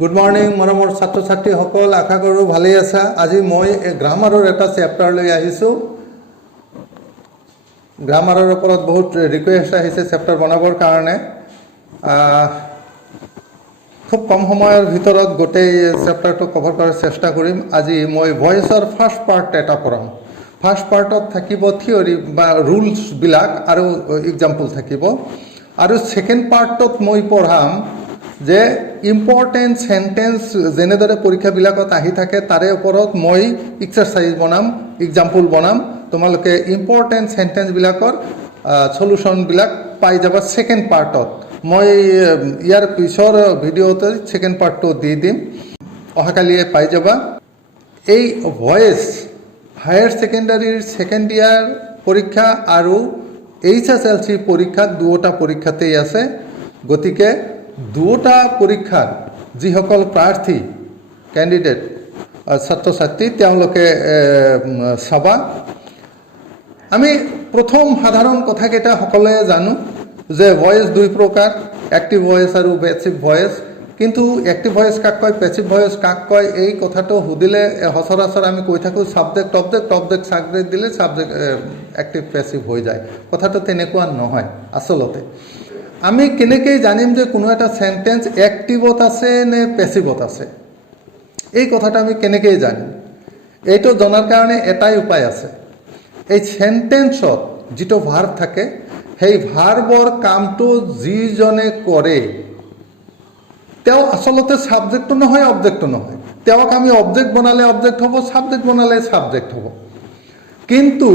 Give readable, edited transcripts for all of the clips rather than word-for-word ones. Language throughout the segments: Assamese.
गुड मर्निंग मरমৰ ছাত্ৰ ছাত্ৰীসকল আশা কৰোঁ ভালেই আছা। আজি মই গ্ৰামাৰৰ এটা চেপ্টাৰ লৈ আহিছোঁ। গ্ৰামাৰৰ ওপৰত বহুত ৰিকুৱেষ্ট আহিছে চেপ্টাৰ বনাবৰ কাৰণে। খুব কম সময়ৰ ভিতৰত গোটেই চেপ্টাৰটো কভাৰ কৰাৰ চেষ্টা কৰিম। আজি মই ভয়েছৰ ফাৰ্ষ্ট পাৰ্ট এটা পঢ়াম। ফাৰ্ষ্ট পাৰ্টত থাকিব থিয়ৰী বা ৰুলছবিলাক আৰু এক্সাম্পল থাকিব, আৰু ছেকেণ্ড পাৰ্টত মই পঢ়াম যে ইম্পৰ্টেণ্ট চেণ্টেন্স যেনেদৰে পৰীক্ষাবিলাকত আহি থাকে তাৰে ওপৰত মই এক্সাৰচাইজ বনাম, এক্সাম্পল বনাম। তোমালোকে ইম্পৰ্টেণ্ট চেণ্টেন্সবিলাকৰ চলুশ্যনবিলাক পাই যাবা ছেকেণ্ড পাৰ্টত। মই ইয়াৰ পিছৰ ভিডিঅ'তে ছেকেণ্ড পাৰ্টটো দি দিম, অহাকালিয়ে পাই যাবা। এই ভয়েছ হায়াৰ ছেকেণ্ডাৰীৰ ছেকেণ্ড ইয়াৰ পৰীক্ষা আৰু HSLC পৰীক্ষাত দুয়োটা পৰীক্ষাতেই আছে। গতিকে দুয়োটা পৰীক্ষাৰ যিসকল প্ৰাৰ্থী কেণ্ডিডেট ছাত্ৰ ছাত্ৰী তেওঁলোকে চাবা। আমি প্ৰথম সাধাৰণ কথাকেইটা সকলোৱে জানো যে ভয়েছ দুই প্ৰকাৰ, এক্টিভ ভয়েছ আৰু পেছিভ ভয়েছ। কিন্তু এক্টিভ ভয়েছ কাক কয়, পেছিভ ভয়েছ কাক কয়, এই কথাটো সুধিলে সচৰাচৰ আমি কৈ থাকোঁ ছাবজেক্ট অবজেক্ট, অবজেক্ট ছাবজেক্ট দিলে ছাবজেক্ট এক্টিভ পেছিভ হৈ যায়। কথাটো তেনেকুৱা নহয়। আচলতে আমি কেনেকৈ জানিম যে কোনো এটা চেণ্টেন্স এক্টিভত আছে নে পেছিভত আছে, এই কথাটো আমি কেনেকৈ জানিম? এইটো জনাৰ কাৰণে এটাই উপায় আছে। এই চেণ্টেন্সত যিটো ভাৰ্ব থাকে সেই ভাৰ্বৰ কামটো যিজনে কৰে তেওঁ আচলতে ছাবজেক্টটো নহয়, অবজেক্টটো নহয়। তেওঁক আমি অবজেক্ট বনালে অবজেক্ট হ'ব, ছাবজেক্ট বনালে ছাবজেক্ট হ'ব। কিন্তু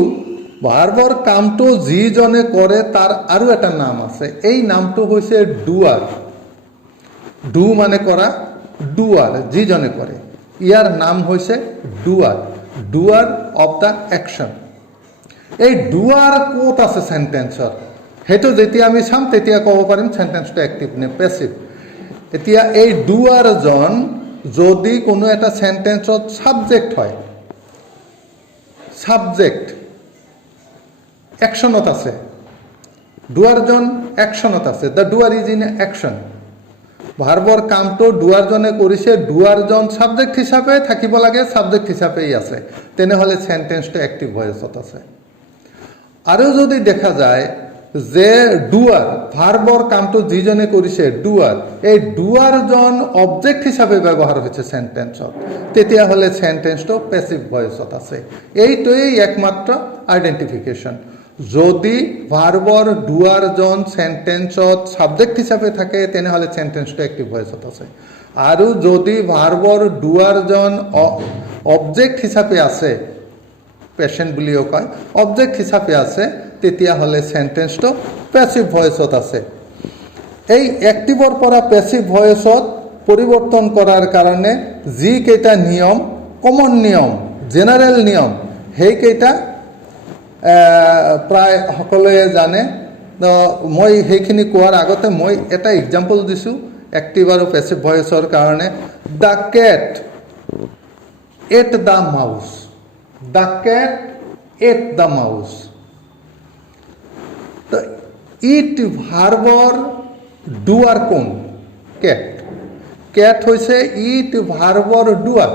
ভাৰ্বৰ কামটো যিজনে কৰে তাৰ আৰু এটা নাম আছে। এই নামটো হৈছে ডুৱাৰ। ডু মানে কৰা, ডুৱাৰ যিজনে কৰে, ইয়াৰ নাম হৈছে ডুৱাৰ, ডুৱাৰ অফ দ্য একশ্যন। এই ডুৱাৰ ক'ত আছে চেণ্টেন্সৰ, সেইটো যেতিয়া আমি চাম তেতিয়া ক'ব পাৰিম চেণ্টেন্সটো এক্টিভ নে পেছিভ। এতিয়া এই ডুৱাৰজন যদি কোনো এটা চেণ্টেন্সত ছাবজেক্ট হয়, ছাবজেক্ট একশ্যনত আছে, ডুৱাৰজন একশ্যনত আছে, দ্য ডুৱাৰ ইজ ইন একশ্যন। ভাৰ্বৰ কামটো ডুৱাৰজনে কৰিছে, ডুৱাৰজন ছাবজেক্ট হিচাপে থাকিব লাগে, ছাবজেক্ট হিচাপেই আছে, তেনেহ'লে চেণ্টেন্সটো এক্টিভ ভয়েছত আছে। আৰু যদি দেখা যায় যে ডুৱাৰ ভাৰ্বৰ কামটো যিজনে কৰিছে ডুৱাৰ, এই ডুৱাৰজন অবজেক্ট হিচাপে ব্যৱহাৰ হৈছে চেণ্টেন্সত, তেতিয়াহ'লে চেণ্টেন্সটো পেছিভ ভয়েছত আছে। এইটোৱেই একমাত্ৰ আইডেণ্টিফিকেশ্যন। যদি ভাৰ্বৰ ডুৱাৰজন চেণ্টেন্সত ছাবজেক্ট হিচাপে থাকে তেনেহ'লে চেণ্টেন্সটো এক্টিভ ভয়েছত আছে। আৰু যদি ভাৰ্বৰ ডুৱাৰজন অবজেক্ট হিচাপে আছে, পেচেণ্ট বুলিও কয়, অবজেক্ট হিচাপে আছে, তেতিয়াহ'লে চেণ্টেন্সটো পেছিভ ভয়েছত আছে। এই এক্টিভৰ পৰা পেছিভ ভয়েছত পৰিৱৰ্তন কৰাৰ কাৰণে যিকেইটা নিয়ম, কমন নিয়ম, জেনেৰেল নিয়ম, সেইকেইটা প্ৰায় সকলোৱে জানে। মই সেইখিনি কোৱাৰ আগতে মই এটা এক্সাম্পল দিছোঁ এক্টিভ আৰু পেছিভ ভয়েছৰ কাৰণে। The cat at the mouse, the cat at the mouse. তো ইট ভাৰ্বৰ ডুৱাৰ কোন? কেট। কেট হৈছে ইট ভাৰ্বৰ ডুৱাৰ।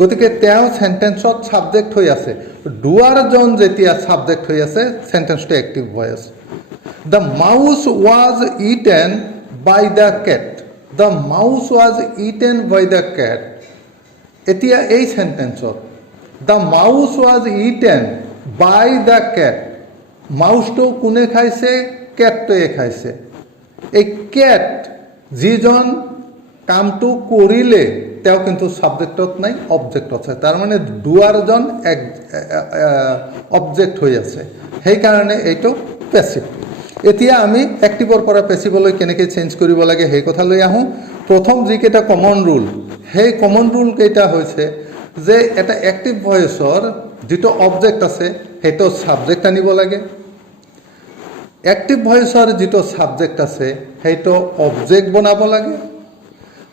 গতিকে তেওঁ চেণ্টেন্সত ছাবজেক্ট হৈ আছে। ডুৱাৰজন যেতিয়া ছাবজেক্ট হৈ আছে চেণ্টেন্সটো active voice. The mouse was eaten by the cat, the mouse was eaten by the cat. এতিয়া এই চেণ্টেন্সত the mouse was eaten by the cat, মাউচটো কোনে খাইছে? কেটটোৱে খাইছে। এই কেট যিজন কামটো কৰিলে তেওঁ কিন্তু ছাবজেক্টত নাই, অবজেক্টত আছে। তাৰমানে ডুৱাৰজন অবজেক্ট হৈ আছে, সেইকাৰণে এইটো পেছিভ। এতিয়া আমি এক্টিভৰ পৰা পেছিভলৈ কেনেকৈ চেঞ্জ কৰিব লাগে সেই কথালৈ আহোঁ। প্ৰথম যিকেইটা কমন ৰুল, সেই কমন ৰুল কেইটা হৈছে যে এটা এক্টিভ ভয়েছৰ যিটো অবজেক্ট আছে সেইটো ছাবজেক্ট আনিব লাগে, এক্টিভ ভয়েছৰ যিটো ছাবজেক্ট আছে সেইটো অবজেক্ট বনাব লাগে,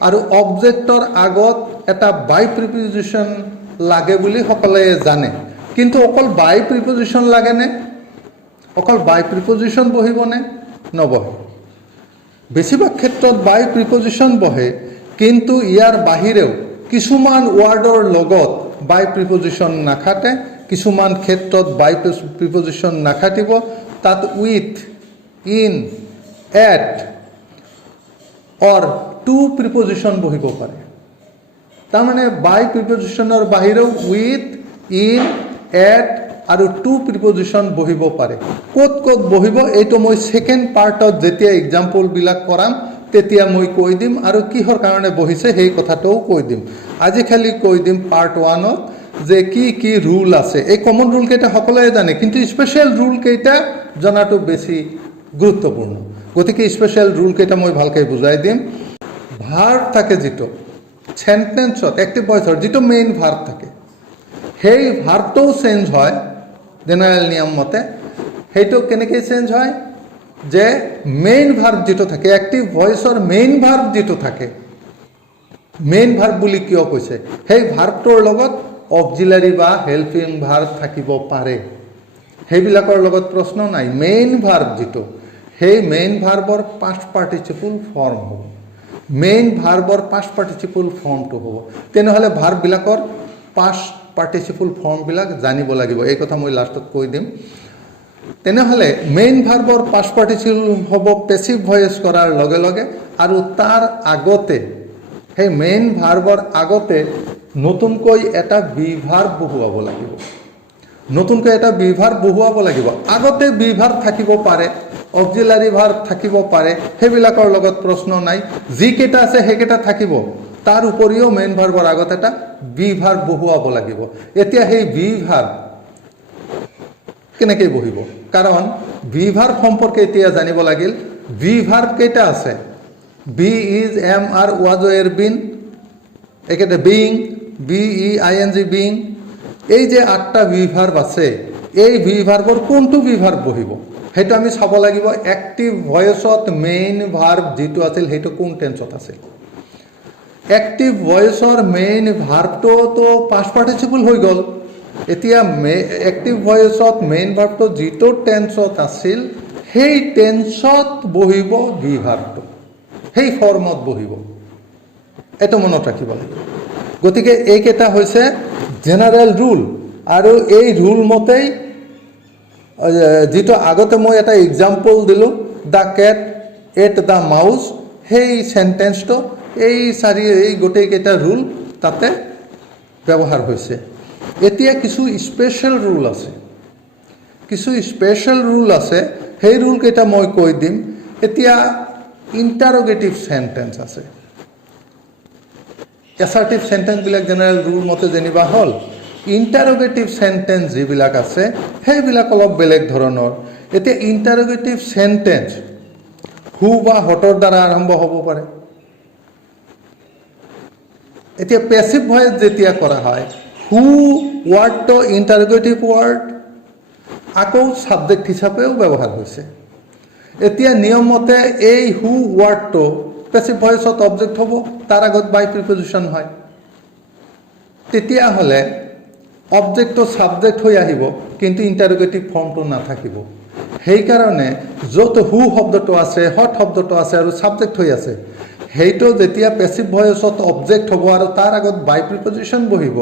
আৰু অবজেক্টৰ আগত এটা বাই প্ৰিপজিশ্যন লাগে বুলি সকলোৱে জানে। কিন্তু অকল বাই প্ৰিপজিশ্যন লাগেনে? অকল বাই প্ৰিপজিশ্যন বহিবনে? নবহে। বেছিভাগ ক্ষেত্ৰত বাই প্ৰিপজিশ্যন বহে, কিন্তু ইয়াৰ বাহিৰেও কিছুমান ৱাৰ্ডৰ লগত বাই প্ৰিপজিশ্যন নাখাটে, কিছুমান ক্ষেত্ৰত বাই প্ৰিপজিশ্যন নাখাটিব, তাত with, in, at or to preposition বহিব পাৰে। তাৰমানে বাই প্ৰিপজিশ্যনৰ বাহিৰেও উইথ, ইন, এট আৰু টু প্ৰিপজিশ্যন বহিব পাৰে। ক'ত ক'ত বহিব এইটো মই ছেকেণ্ড পাৰ্টত যেতিয়া এক্সাম্পলবিলাক কৰাম তেতিয়া মই কৈ দিম, আৰু কিহৰ কাৰণে বহিছে সেই কথাটোও কৈ দিম। আজি খালি কৈ দিম পাৰ্ট 1ত যে কি কি ৰুল আছে। এই কমন ৰুল কেইটা সকলোৱে জানে, কিন্তু স্পেচিয়েল ৰুল কেইটা জনাটো বেছি গুৰুত্বপূৰ্ণ। গতিকে স্পেচিয়েল ৰুল কেইটা মই ভালকৈ বুজাই দিম। ভাৰ্ব থাকে যিটো সেন্টেন্সত এক্টিভ ভইচৰ যিটো মেইন ভাৰ্ব থাকে, সেই ভাৰ্বটোও চেঞ্জ হয় জেনেৰেল নিয়ম মতে। সেইটো কেনেকৈ চেঞ্জ হয় যে মেইন ভাৰ্ব যিটো থাকে, এক্টিভ ভইচৰ মেইন ভাৰ্ব যিটো থাকে, মেইন ভাৰ্ব বুলি কিয় কৈছে, সেই ভাৰ্বটোৰ লগত অক্সিলাৰী বা হেল্পিং ভাৰ্ব থাকিব পাৰে, সেইবিলাকৰ লগত প্ৰশ্ন নাই। মেইন ভাৰ্ব যিটো, সেই মেইন ভাৰ্বৰ পাষ্ট পাৰ্টিচিপল ফৰ্ম হ'ব, মেইন ভাৰ্বৰ পাষ্ট পাৰ্টিচিপল ফৰ্মটো হ'ব। তেনেহ'লে ভাৰ্ববিলাকৰ পাষ্ট পাৰ্টিচিপল ফৰ্মবিলাক জানিব লাগিব, এই কথা মই লাষ্টত কৈ দিম। তেনেহ'লে মেইন ভাৰ্বৰ পাষ্ট পাৰ্টিচিপল হ'ব পেচিভ ভইচ কৰাৰ লগে লগে, আৰু তাৰ আগতে সেই মেইন ভাৰ্বৰ আগতে নতুনকৈ এটা বি ভাৰ্ব বহুৱাব লাগিব, নতুনকৈ এটা বি ভাৰ্ব বহুৱাব লাগিব। আগতে বি ভাৰ্ব থাকিব পাৰে, অক্সিলাৰী ভাৰ্ব থাকিব পাৰে, সেইবিলাকৰ লগত প্ৰশ্ন নাই। যিকেইটা আছে সেইকেইটা থাকিব, তাৰ উপৰিও মেইন ভাৰ্বৰ আগত এটা বি ভাৰ্ব বহুৱাব লাগিব। এতিয়া সেই বি ভাৰ্ব কেনেকৈ বহিব, কাৰণ বি ভাৰ্ব সম্পৰ্কে এতিয়া জানিব লাগিল। বি ভাৰ্ব কেইটা আছে, be, is, am, are, was, were, been, একেটা being, B, E, I N G, being, এই যে 8টা বি ভাৰ্ব আছে, এই বি ভাৰ্বৰ কোনটো বি ভাৰ্ব বহিব সেইটো আমি চাব লাগিব। এক্টিভ ভইচত মেইন ভাৰ্ব যিটো আছিল সেইটো কোন টেন্সত আছিল। এক্টিভ ভইচৰ মেইন ভাৰ্বটোতো পাষ্ট পাৰ্টিচিপল হৈ গ'ল। এতিয়া এক্টিভ ভইচত মেইন ভাৰ্বটো যিটো টেন্সত আছিল সেই টেন্সত বহিব বি ভাৰ্বটো, সেই ফৰ্মত বহিব। এইটো মনত ৰাখিব লাগিব। গতিকে এইকেইটা হৈছে জেনেৰেল ৰুল, আৰু এই ৰুল মতেই যিটো আগতে মই এটা এক্সাম্পল দিলোঁ, the cat at the mouse, সেই চেণ্টেন্সটো এই গোটেইকেইটা ৰুল তাতে ব্যৱহাৰ হৈছে। এতিয়া কিছু স্পেচিয়েল ৰুল আছে, কিছু স্পেচিয়েল ৰুল আছে, সেই ৰুলকেইটা মই কৈ দিম। এতিয়া ইণ্টাৰগেটিভ চেণ্টেন্স আছে, এছাৰ্টিভ চেণ্টেন্সবিলাক জেনেৰেল ৰুল মতে যেনিবা হ'ল। ইণ্টাৰগেটিভ চেণ্টেন্স যিবিলাক আছে সেইবিলাক অলপ বেলেগ ধৰণৰ। এতিয়া ইণ্টাৰগেটিভ চেণ্টেন্স হু বা হটৰ দ্বাৰা আৰম্ভ হ'ব পাৰে। এতিয়া পেচিভ ভইচ যেতিয়া কৰা হয়, হু ৱাৰ্ডটো ইণ্টাৰগেটিভ ৱাৰ্ড, আকৌ ছাবজেক্ট হিচাপেও ব্যৱহাৰ হৈছে। এতিয়া নিয়মমতে এই হু ৱাৰ্ডটো পেচিভ ভইচত অবজেক্ট হ'ব, তাৰ আগত বাই প্ৰিপজিশ্যন হয়, তেতিয়াহ'লে অবজেক্টটো ছাবজেক্ট হৈ আহিব, কিন্তু ইণ্টাৰগেটিভ ফৰ্মটো নাথাকিব। সেইকাৰণে য'ত হু শব্দটো আছে, হট শব্দটো আছে আৰু ছাবজেক্ট হৈ আছে, সেইটো যেতিয়া পেচিভ ভইচত অবজেক্ট হ'ব আৰু তাৰ আগত বাই প্ৰিপজিশ্যন বহিব,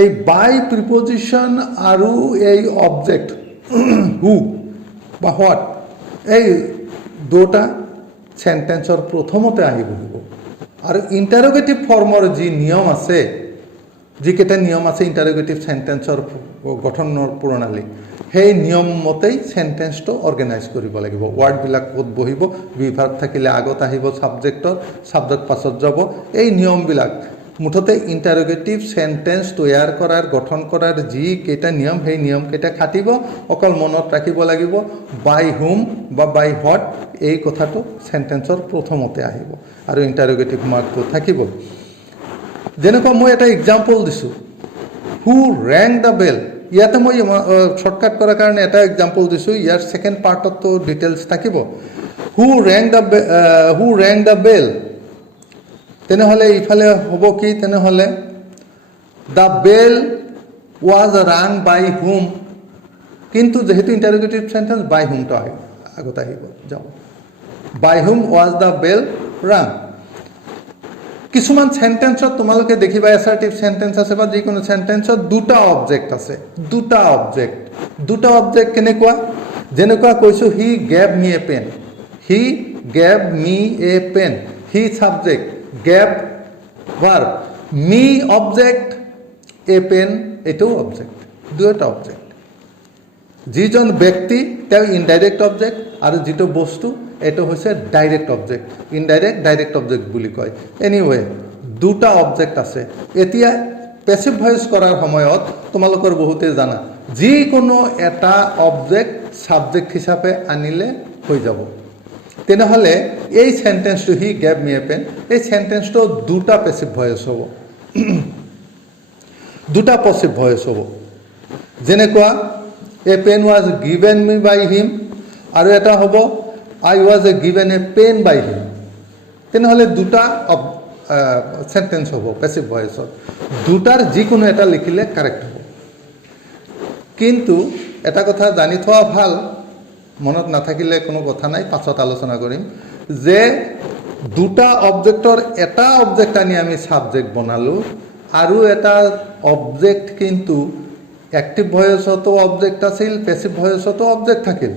এই বাই প্ৰিপজিশ্যন আৰু এই অবজেক্ট হু বা হোৱাট, এই দুটা চেণ্টেন্সৰ প্ৰথমতে আহি বহিব। আৰু ইণ্টাৰগেটিভ ফৰ্মৰ যি নিয়ম আছে, যিকেইটা নিয়ম আছে ইণ্টাৰগেটিভ চেণ্টেন্সৰ গঠনৰ প্ৰণালী, সেই নিয়ম মতেই চেণ্টেন্সটো অৰ্গেনাইজ কৰিব লাগিব। ৱাৰ্ডবিলাক ক'ত বহিব, বি ভাৰ্ব থাকিলে আগত আহিব ছাবজেক্টৰ, ছাবজেক্ট পাছত যাব, এই নিয়মবিলাক মুঠতে ইণ্টাৰগেটিভ চেণ্টেন্স তৈয়াৰ কৰাৰ, গঠন কৰাৰ যিকেইটা নিয়ম, সেই নিয়মকেইটা খাটিব। অকল মনত ৰাখিব লাগিব বাই হুম বা বাই হোৱাট, এই কথাটো চেণ্টেন্সৰ প্ৰথমতে আহিব আৰু ইণ্টাৰগেটিভ মাৰ্কটো থাকিব। যেনেকুৱা মই এটা এক্সাম্পল দিছোঁ, হু ৰেং দ্য বেল, ইয়াতে মই শ্বৰ্টকাট কৰাৰ কাৰণে এটা এক্সাম্পল দিছোঁ, ইয়াৰ ছেকেণ্ড পাৰ্টতো ডিটেইলছ থাকিব। হু ৰেং দ্য বেল, তেনেহ'লে ইফালে হ'ব কি, তেনেহ'লে দ্য বেল ৱাজ ৰাং বাই হুম, কিন্তু যেহেতু ইণ্টাৰগেটিভ চেণ্টেন্স বাই হুমটো আগত আহিব, যাব। বাই হুম ৱাজ দ্য বেল ৰাং, কিছুমান সেন্টেন্সত তোমালোকে দেখিবা এসার্টিভ সেন্টেন্স আছে বা যিকোনো সেন্টেন্সত দুটা অবজেক্ট আছে, দুটা অবজেক্ট কেনেকুৱা, যেনেকুৱা কৈছো he gave me a pen, he gave me a pen, he subject, gave verb, me object, a pen এটাও অবজেক্ট, দুটা অবজেক্ট। যিজন ব্যক্তি তেওঁ ইনডাইৰেক্ট অবজেক্ট আৰু যিটো বস্তু এইটো হৈছে direct object, indirect direct object বুলি কয়। এনিৱে দুটা অবজেক্ট আছে। এতিয়া পেছিভ ভয়েস কৰাৰ সময়ত তোমালোকৰ বহুতে জানা যিকোনো এটা অবজেক্ট সাবজেক্ট হিচাপে আনিলে হৈ যাব। তেনেহ'লে এই সেন্টেন্সটো he gave me a pen, এই সেন্টেন্সটো দুটা পেছিভ ভয়েস হ'ব, দুটা পজিটিভ ভয়েস হ'ব। যেনেকুৱা a pen was given me by him, আৰু এটা হ'ব I was a given a pen by him. তেনেহ'লে দুটা সেন্টেন্স হ'ব পেছিভ ভয়েসত, দুটাৰ যিকোনো এটা লিখিলে কাৰেক্ট হ'ব। কিন্তু এটা কথা জানি থোৱা ভাল, মনত নাথাকিলে কোনো কথা নাই, পাছত আলোচনা কৰিম, যে দুটা অবজেক্টৰ এটা অবজেক্ট আনি আমি সাবজেক্ট বনালোঁ, আৰু এটা অবজেক্ট কিন্তু অ্যাক্টিভ ভয়েসতো অবজেক্ট আছিল, পেছিভ ভয়েসতো অবজেক্ট থাকিল।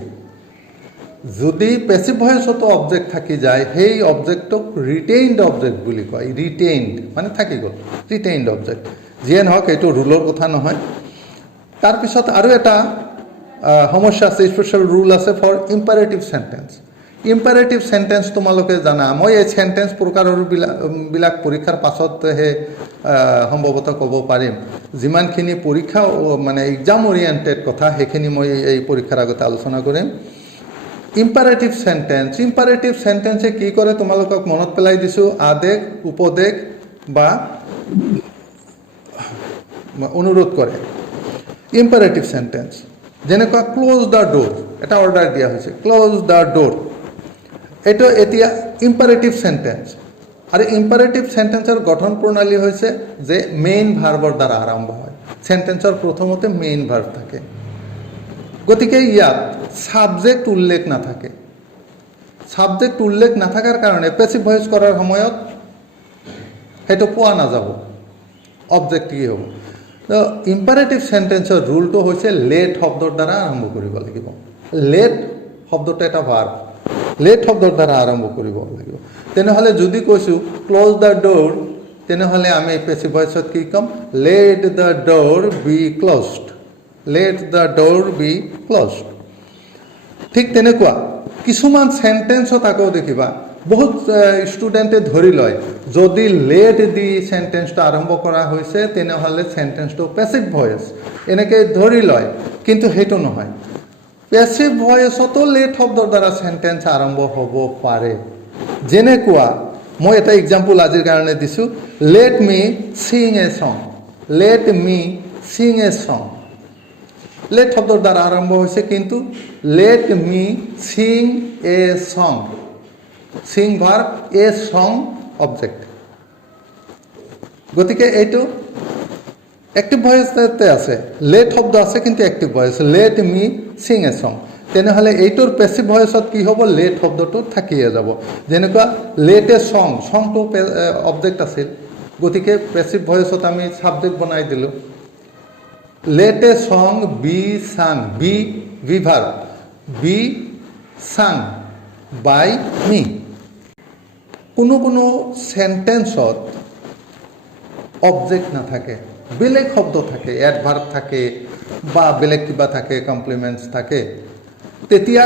যদি পেছিভ ভয়েসতো অবজেক্ট থাকি যায় সেই অবজেক্টক ৰিটেইনড অবজেক্ট বুলি কয়। ৰিটেইনড মানে থাকি গ'ল, ৰিটেইনড অবজেক্ট। যিয়ে নহওক এইটো ৰুলৰ কথা নহয়। তাৰপিছত আৰু এটা সমস্যা আছে, স্পেচিয়েল ৰুল আছে for imperative sentence. Imperative sentence তোমালোকে জানা, মই এই সেন্টেন্স প্ৰকাৰবিলাক পৰীক্ষাৰ পাছতহে সম্ভৱতঃ ক'ব পাৰিম। যিমানখিনি পৰীক্ষা মানে এক্সাম অৰিয়েণ্টেড কথা সেইখিনি মই এই পৰীক্ষাৰ আগতে আলোচনা কৰিম। ইম্পাৰেটিভ সেন্টেন্সে কি কৰে তোমালোকক মনত পেলাই দিছোঁ, আদেশ, উপদেশ বা অনুৰোধ কৰে। ইম্পাৰেটিভ সেন্টেন্স যেনেকুৱা ক্লোজ দ্য ডোৰ, এটা অৰ্ডাৰ দিয়া হৈছে, ক্লোজ দ্য ডোৰ, এইটো এতিয়া ইম্পাৰেটিভ সেন্টেন্স। আৰু ইম্পাৰেটিভ সেন্টেন্সৰ গঠন প্ৰণালী হৈছে যে মেইন ভাৰ্বৰ দ্বাৰা আৰম্ভ হয়। সেন্টেন্সৰ প্ৰথমতে মেইন ভাৰ্ব থাকে, গতিকে ইয়াত সাবজেক্ট উল্লেখ নাথাকে। সাবজেক্ট উল্লেখ নাথাকাৰ কাৰণে পেছিভ ভয়েস কৰাৰ সময়ত সেইটো পোৱা নাযাব অবজেক্ট কি হ'ব। তো ইম্পাৰেটিভ সেন্টেন্সৰ ৰুলটো হৈছে লেট শব্দৰ দ্বাৰা আৰম্ভ কৰিব লাগিব। লেট শব্দটো এটা ভাৰ্ব, লেট শব্দৰ দ্বাৰা আৰম্ভ কৰিব লাগিব। তেনেহ'লে যদি কৈছোঁ ক্ল'জ দ্য ডোৰ, তেনেহ'লে আমি পেছিভ ভয়েসত কি ক'ম, let the door be closed, let the door be closed. ঠিক তেনেকুৱা কিছুমান সেন্টেন্সত আকৌ দেখিবা বহুত ষ্টুডেণ্টে ধৰি লয় যদি লেট দি সেন্টেন্সটো আৰম্ভ কৰা হৈছে তেনেহ'লে সেন্টেন্সটো পেছিভ ভয়েস এনেকৈ ধৰি লয়, কিন্তু সেইটো নহয়। পেছিভ ভয়েসতো লেট শব্দৰ দ্বাৰা সেন্টেন্স আৰম্ভ হ'ব পাৰে। যেনেকুৱা মই এটা এক্সাম্পল আজিৰ কাৰণে দিছোঁ, লেট মি ছিং এ ছং, লেট মি ছিং এ ছং। লেট শব্দৰ দ্বাৰা আৰম্ভ হৈছে, কিন্তু লেট মি ছিং এ ছং, ছিং ভাৰ্ব, এ ছং অবজেক্ট। গতিকে এইটো এক্টিভ ভয়েসতে আছে, লেট শব্দ আছে কিন্তু active voice, let me Sing এ ছং। তেনেহ'লে এইটোৰ পেছিভ ভয়েসত কি হ'ব, লেট শব্দটো থাকিয়ে যাব। যেনেকুৱা লেট এ ছং, ছংটো অবজেক্ট আছিল, গতিকে পেছিভ ভয়েসত আমি সাবজেক্ট বনাই দিলোঁ। Let a song be sung, be verb, be sung by মি। কোনো কোনো সেন্টেন্সত অবজেক্ট নাথাকে, বেলেগ শব্দ থাকে, এডভাৰ্ব থাকে বা বেলেগ কিবা থাকে, কমপ্লিমেণ্টছ থাকে, তেতিয়া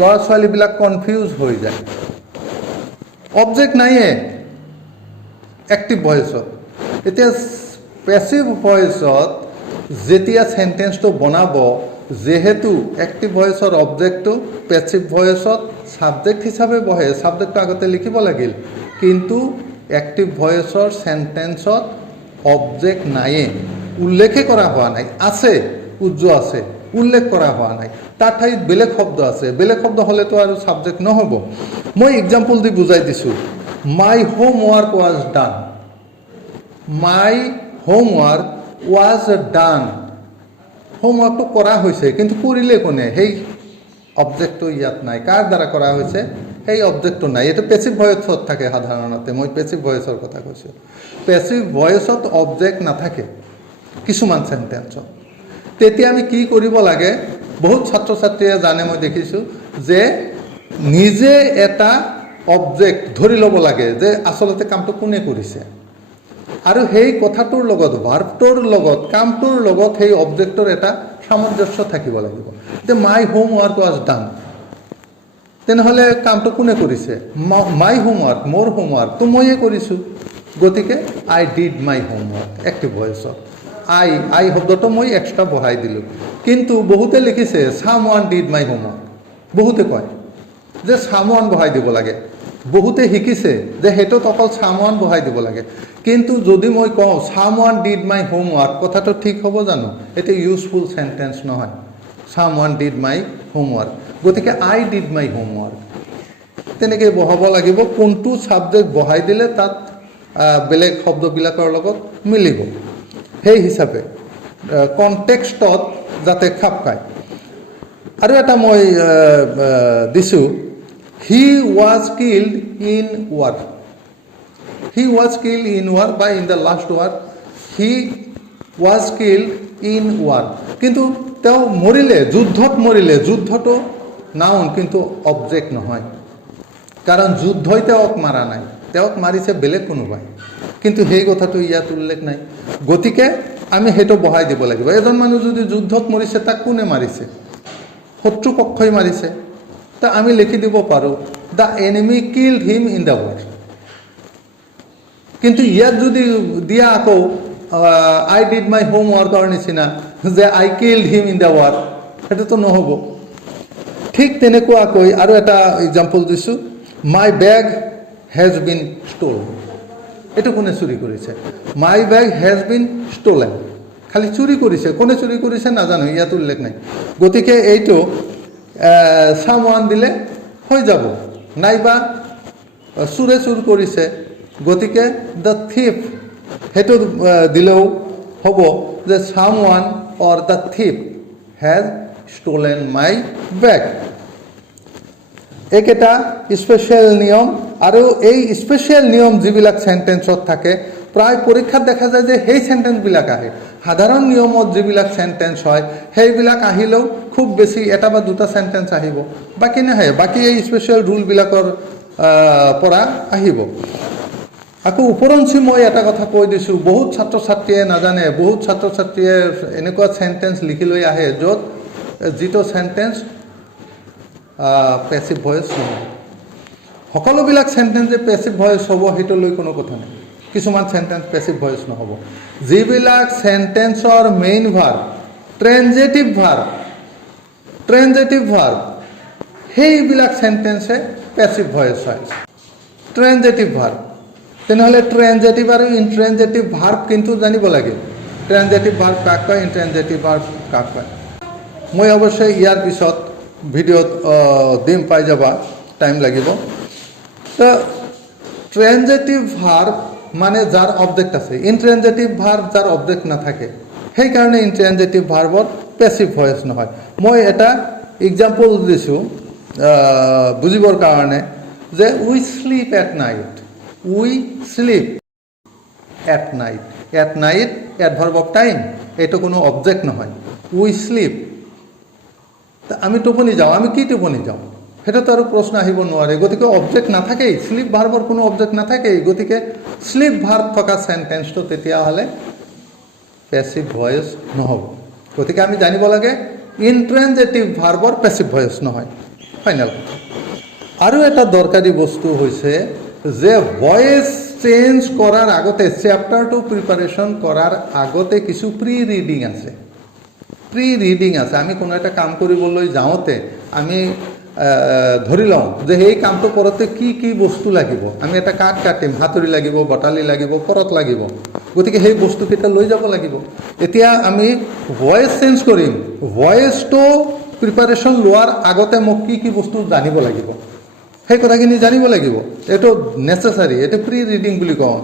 ল'ৰা ছোৱালীবিলাক কনফিউজ হৈ যায়। অবজেক্ট নাইয়ে এক্টিভ ভয়েসত। এতিয়া পেছিভ ভয়েসত যেতিয়া সেন্টেন্সটো বনাব, যেহেতু এক্টিভ ভয়েসৰ অবজেক্টটো পেছিভ ভয়েসত সাবজেক্ট হিচাপে বহে, সাবজেক্টটো আগতে লিখিব লাগিল, কিন্তু এক্টিভ ভয়েসৰ সেন্টেন্সত অবজেক্ট নাইয়ে, উল্লেখে কৰা হোৱা নাই। আছে, উজ্জ আছে, উল্লেখ কৰা হোৱা নাই, তাৰ ঠাইত বেলেগ শব্দ আছে। বেলেগ শব্দ হ'লেতো আৰু সাবজেক্ট নহ'ব। মই এক্সাম্পল দি বুজাই দিছোঁ, my homework was done, my homework was done. হোমৱৰ্কটো কৰা হৈছে, কিন্তু কৰিলে কোনে, সেই অবজেক্টটো ইয়াত নাই। কাৰ দ্বাৰা কৰা হৈছে, সেই অবজেক্টটো নাই। এইটো পেচিভ ভয়েছত থাকে সাধাৰণতে, মই পেচিভ ভয়েছৰ কথা কৈছোঁ। পেচিভ ভয়েছত অবজেক্ট নাথাকে কিছুমান চেণ্টেন্সত। তেতিয়া আমি কি কৰিব লাগে, বহুত ছাত্ৰ ছাত্ৰীয়ে জানে, মই দেখিছোঁ যে নিজে এটা অবজেক্ট ধৰি ল'ব লাগে যে আচলতে কামটো কোনে কৰিছে, আৰু সেই কথাটোৰ লগত ভাৰ্বটোৰ লগত কামটোৰ লগত সেই অবজেক্টৰ এটা সামঞ্জস্য থাকিব লাগিব। যে মাই হোমৱৰ্ক ৱাজ ডান, তেনেহ'লে কামটো কোনে কৰিছে? মাই হোমৱৰ্ক, মোৰ হোমৱৰ্কটো ময়ে কৰিছোঁ, গতিকে I did my homework active ভয়েছত। আই শব্দটো মই এক্সট্ৰা বঢ়াই দিলোঁ। কিন্তু বহুতে লিখিছে someone did my homework, বহুতে কয় যে ছাম ওৱান বঢ়াই দিব লাগে। বহুতে শিকিছে যে সেইটোত অকল ছাম ওৱান বঢ়াই দিব লাগে। কিন্তু যদি মই কওঁ someone did my homework, কথাটো ঠিক হ'ব জানো? এইটো ইউজফুল চেণ্টেন্স নহয়। Someone did my homework, গতিকে আই ডিড মাই হোমৱৰ্ক তেনেকৈ বহাব লাগিব। কোনটো ছাবজেক্ট বহাই দিলে তাত বেলেগ শব্দবিলাকৰ লগত মিলিব, সেই হিচাপে কনটেক্সটত যাতে খাপ খায়। আৰু এটা মই দিছোঁ, he was killed in war. He was killed in war বা in the last war, he was killed in war. কিন্তু তেওঁ মৰিলে, যুদ্ধত মৰিলে। যুদ্ধটো নাউন কিন্তু অবজেক্ট নহয়, কাৰণ যুদ্ধই তেওঁক মাৰা নাই, তেওঁক মাৰিছে বেলেগ কোনোবাই, কিন্তু সেই কথাটো ইয়াত উল্লেখ নাই। গতিকে আমি সেইটো বহাই দিব লাগিব। এজন মানুহ যদি যুদ্ধত মৰিছে, তাক কোনে মাৰিছে? শত্ৰুপক্ষই মাৰিছে। তা আমি লিখি দিব পাৰোঁ the enemy killed him in the war. কিন্তু ইয়াত যদি দিয়া আকৌ আই ডিড মাই হোমৱৰ্কৰ নিচিনা যে I killed him in the war, সেইটোতো নহ'ব। ঠিক তেনেকুৱাকৈ আৰু এটা এক্সাম্পল দিছোঁ, মাই বেগ হেজ বিন ষ্ট'লন। এইটো কোনে চুৰি কৰিছে? মাই বেগ হেজ বিন ষ্ট'লেন, খালি চুৰি কৰিছে, কোনে চুৰি কৰিছে নাজানো, ইয়াত উল্লেখ নাই। গতিকে এইটো ছাম ওৱান দিলে হৈ যাব, নাইবা চোৰে চুৰ কৰিছে, গতিকে দ্য থিফ সেইটো দিলেও হ'ব যে someone or the thief has stolen my bag. এইকেইটা স্পেচিয়েল নিয়ম। আৰু এই স্পেচিয়েল নিয়ম যিবিলাক চেণ্টেন্সত থাকে, প্ৰায় পৰীক্ষাত দেখা যায় যে সেই চেণ্টেন্সবিলাক আহে। সাধাৰণ নিয়মত যিবিলাক চেণ্টেন্স হয় সেইবিলাক আহিলেও খুব বেছি এটা বা দুটা চেণ্টেন্স আহিব, বাকী নাহে। বাকী এই স্পেচিয়েল ৰুলবিলাকৰ পৰা আহিব। আকৌ ওপৰঞ্চি মই এটা কথা কৈ দিছোঁ, বহুত ছাত্ৰ ছাত্ৰীয়ে নাজানে, বহুত ছাত্ৰ ছাত্ৰীয়ে এনেকুৱা চেণ্টেন্স লিখি লৈ আহে য'ত যিটো চেণ্টেন্স পেচিভ ভয়েচ নহয়। সকলোবিলাক চেণ্টেন্স যে পেচিভ ভয়েচ হ'ব সেইটো লৈ কোনো কথা নাই। কিছুমান চেণ্টেন্স পেচিভ ভয়েচ নহ'ব। যিবিলাক চেণ্টেন্সৰ মেইন ভাৰ্ব ট্ৰেঞ্জেটিভ ভাৰ্ব সেইবিলাক চেণ্টেন্সে পেচিভ ভয়েচ হয়। ট্ৰেঞ্জেটিভ ভাৰ্ব, তেনেহ'লে ট্ৰেঞ্জেটিভ আৰু ইনট্ৰেঞ্জেটিভ ভাৰ্ব কিন্তু জানিব লাগে। ট্ৰেঞ্জেটিভ ভাৰ্ব কাক কয়, ইনট্ৰেঞ্জেটিভ ভাৰ্ব কাক কয়। মই অৱশ্যে ইয়াৰ পিছত ভিডিঅ'ত দিম, পাই যাবা, টাইম লাগিব। তো ট্ৰেঞ্জেটিভ ভাৰ্ব মানে যাৰ অবজেক্ট আছে, ইনট্ৰেঞ্জেটিভ ভাৰ্ব যাৰ অবজেক্ট নাথাকে, সেইকাৰণে ইনট্ৰেঞ্জেটিভ ভাৰ্বৰ পেচিভ ভয়েচ নহয়। মই এটা এক্সাম্পল দিছোঁ বুজিবৰ কাৰণে, যে we sleep at night. We sleep at night. At night adverb of time, এইটো কোনো অবজেক্ট নহয়। উই শ্লিপ, আমি টোপনি যাওঁ। আমি কি টোপনি যাওঁ? সেইটোতো আৰু প্ৰশ্ন আহিব নোৱাৰে। গতিকে অবজেক্ট নাথাকেই, শ্লিপ ভাৰ্বৰ কোনো অবজেক্ট নাথাকেই। গতিকে শ্লিপ ভাৰ্ব থকা চেণ্টেন্সটো তেতিয়াহ'লে পেচিভ ভয়েচ নহ'ব। গতিকে আমি জানিব লাগে ইনট্ৰেঞ্জেটিভ ভাৰ্বৰ পেচিভ ভয়েচ নহয়। ফাইনেল। আৰু এটা দৰকাৰী বস্তু হৈছে যে ভয়েচ চেঞ্জ কৰাৰ আগতে, চেপ্টাৰটো প্ৰিপাৰেশ্যন কৰাৰ আগতে কিছু প্ৰি ৰিডিং আছে। আমি কোনো এটা কাম কৰিবলৈ যাওঁতে আমি ধৰি লওঁ যে সেই কামটো কৰোঁতে কি কি বস্তু লাগিব। আমি এটা কাঠ কাটিম, হাতুৰি লাগিব, বটালি লাগিব, কৰত লাগিব, গতিকে সেই বস্তুকেইটা লৈ যাব লাগিব। এতিয়া আমি ভয়েচ চেঞ্জ কৰিম, ভয়েচটো প্ৰিপাৰেশ্যন লোৱাৰ আগতে মোক কি কি বস্তু জানিব লাগিব, সেই কথাখিনি জানিব লাগিব। এইটো নেচেচাৰী, এইটো প্ৰি ৰিডিং বুলি কওঁ।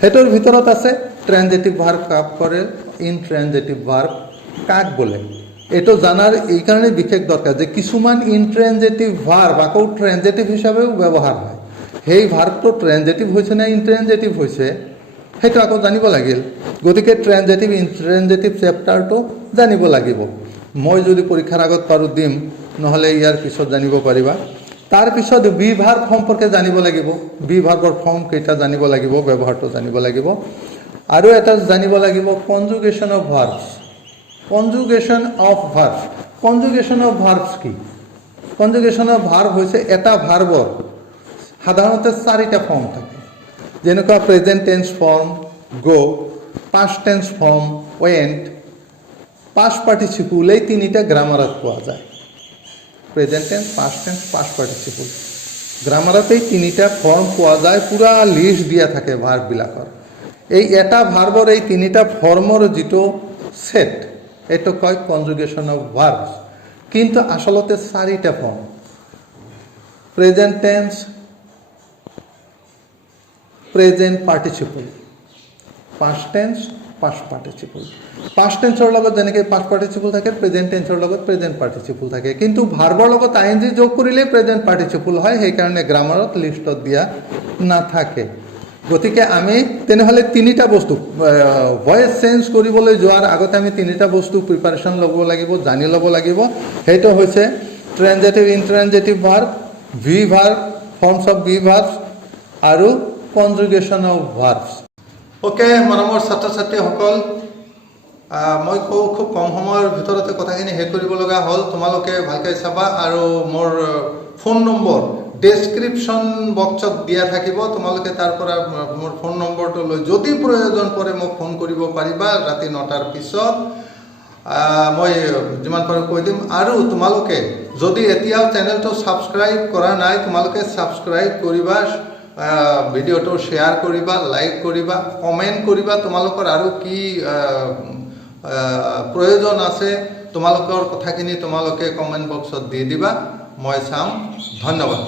সেইটোৰ ভিতৰত আছে ট্ৰেঞ্জেটিভ ভাৰ্ব কাক কৰে, ইনট্ৰেঞ্জেটিভ ভাৰ্ব কাক বোলে, এইটো জানাৰ এই কাৰণে বিশেষ দৰকাৰ যে কিছুমান ইনট্ৰেঞ্জেটিভ ভাৰ্ব আকৌ ট্ৰেঞ্জেটিভ হিচাপেও ব্যৱহাৰ হয়। সেই ভাৰ্বটো ট্ৰেঞ্জেটিভ হৈছে নে ইনট্ৰেঞ্জেটিভ হৈছে সেইটো আকৌ জানিব লাগিল। গতিকে ট্ৰেঞ্জেটিভ ইনট্ৰেঞ্জেটিভ চেপ্টাৰটো জানিব লাগিব। মই যদি পৰীক্ষাৰ আগত পাৰোঁ দিম, নহ'লে ইয়াৰ পিছত জানিব পাৰিবা। তাৰপিছত বি ভাৰ্ব সম্পৰ্কে জানিব লাগিব। বি ভাৰ্বৰ ফৰ্ম কেইটা জানিব লাগিব, ব্যৱহাৰটো জানিব লাগিব। আৰু এটা জানিব লাগিব conjugation of verbs. Conjugation of verbs, conjugation of verbs কি? কনজুগেশ্যন অফ ভাৰ্ব হৈছে এটা ভাৰ্বৰ সাধাৰণতে 4টা ফৰ্ম থাকে, যেনেকুৱা present tense form go, past tense form went, past participle. এই 3টা গ্ৰামাৰত পোৱা যায়। Present tense, past tense, past participle. গ্ৰামাৰত এই 3টা ফৰ্ম পোৱা যায়, পূৰা লিষ্ট দিয়া থাকে ভাৰ্ববিলাকৰ। এই এটা ভাৰ্বৰ এই 3টা ফৰ্মৰ যিটো সেট, এইটো কয় কনজুগেশ্যন অফ ভাৰ্বছ। কিন্তু আচলতে 4টা form, present tense, present participle, past tense, past participle. Past টেন্সৰ লগত যেনেকৈ পাষ্ট পাৰ্টিচিপল থাকে, প্ৰেজেণ্ট টেন্সৰ লগত প্ৰেজেণ্ট পাৰ্টিচিপল থাকে। কিন্তু ভাৰ্বৰ লগত ING যোগ কৰিলে প্ৰেজেণ্ট পাৰ্টিচিপল হয়, সেইকাৰণে গ্ৰামাৰত লিষ্টত দিয়া নাথাকে। গতিকে আমি তেনেহ'লে 3টা বস্তু ভইচ চেঞ্জ কৰিবলৈ যোৱাৰ আগতে আমি 3টা বস্তু প্ৰিপাৰেশ্যন ল'ব লাগিব, জানি ল'ব লাগিব। সেইটো হৈছে transitive intransitive verb, V verb, forms of V verbs আৰু কনজুগেশ্যন অফ ভাৰ্বছ। অ'কে মৰমৰ ছাত্ৰ ছাত্ৰীসকল, মই খুব কম সময়ৰ ভিতৰতে কথাখিনি শেষ কৰিব লগা হ'ল। তোমালোকে ভালকৈ চাবা আৰু মোৰ ফোন নম্বৰ ডেছক্ৰিপশ্যন বক্সত দিয়া থাকিব। তোমালোকে তাৰ পৰা মোৰ ফোন নম্বৰটো লৈ যদি প্ৰয়োজন পৰে মোক ফোন কৰিব পাৰিবা ৰাতি 9টাৰ পিছত। মই যিমান পাৰোঁ কৈ দিম। আৰু তোমালোকে যদি এতিয়াও চেনেলটো ছাবস্ক্ৰাইব কৰা নাই, তোমালোকে ছাবস্ক্ৰাইব কৰিবা, ভিডিঅ'টো শ্বেয়াৰ কৰিবা, লাইক কৰিবা, কমেণ্ট কৰিবা। তোমালোকৰ আৰু কি প্ৰয়োজন আছে তোমালোকৰ কথাখিনি তোমালোকে কমেণ্ট বক্সত দি দিবা, মই চাম। ধন্যবাদ।